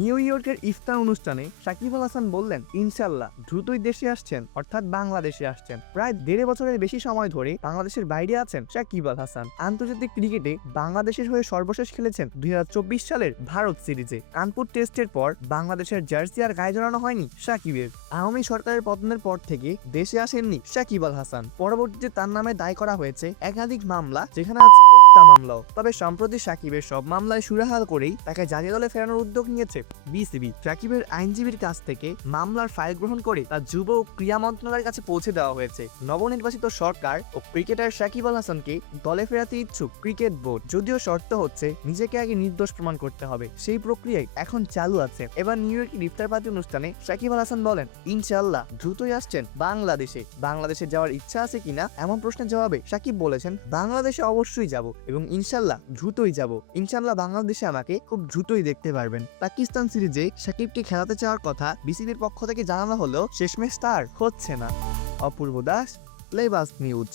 New ইয়র্কের ইফতার অনুষ্ঠানে সাকিব আল হাসান বললেন, ইনশাল্লাহ দ্রুতই দেশে আসছেন, অর্থাৎ বাংলাদেশে আসছেন। প্রায় 1.5 বছরের বেশি সময় ধরে বাংলাদেশের বাইরে আছেন সাকিব আল হাসান। আন্তর্জাতিক ক্রিকেটে বাংলাদেশের হয়ে সর্বশেষ খেলেছেন 2024 সালের ভারত সিরিজে। কানপুর টেস্টের পর বাংলাদেশের জার্সি আর গায়ে জড়ানো হয়নি সাকিবের। আওয়ামী সরকারের পতনের পর থেকে দেশে আসেননি সাকিব আল হাসান। পরবর্তীতে তার নামে দায় করা হয়েছে একাধিক মামলা, যেখানে আছে হত্যা মামলাও। তবে সম্প্রতি সাকিবের সব মামলায় সুরাহাল করেই তাকে জাতীয় দলে ফেরানোর উদ্যোগ নিয়েছে বিসিবি। সাকিবের আইনজীবীর কাছ থেকে মামলার ফাইল গ্রহণ করে তা যুব ও ক্রীড়া মন্ত্রণালয়ের কাছে পৌঁছে দেওয়া হয়েছে। নবনির্বাচিত সরকার ও ক্রিকেটার সাকিব আল হাসানকে দলে ফেরাতে ইচ্ছুক ক্রিকেট বোর্ড, যদিও শর্ত হচ্ছে নিজেকে আগে নির্দোষ প্রমাণ করতে হবে। সেই প্রক্রিয়ায় এখন চালু আছে। এবার নিউ ইয়র্কের ইফতার পার্টি অনুষ্ঠানে সাকিব আল হাসান বলেন, ইনশাআল্লাহ দ্রুতই আসছেন বাংলাদেশে যাওয়ার ইচ্ছা আছে কিনা এমন প্রশ্নের জবাবে সাকিব বলেছেন, বাংলাদেশে অবশ্যই যাব এবং ইনশাআল্লাহ দ্রুতই যাব। ইনশাআল্লাহ বাংলাদেশে আমাকে খুব দ্রুতই দেখতে পারবেন। পাকিস্তান সিরিজে সাকিবকে খেলাতে চাওয়ার কথা বিসিবির পক্ষ থেকে জানানো হলেও শেষমেশ তার হচ্ছে না। অপূর্ব দাস, প্লেবাস নিউজ।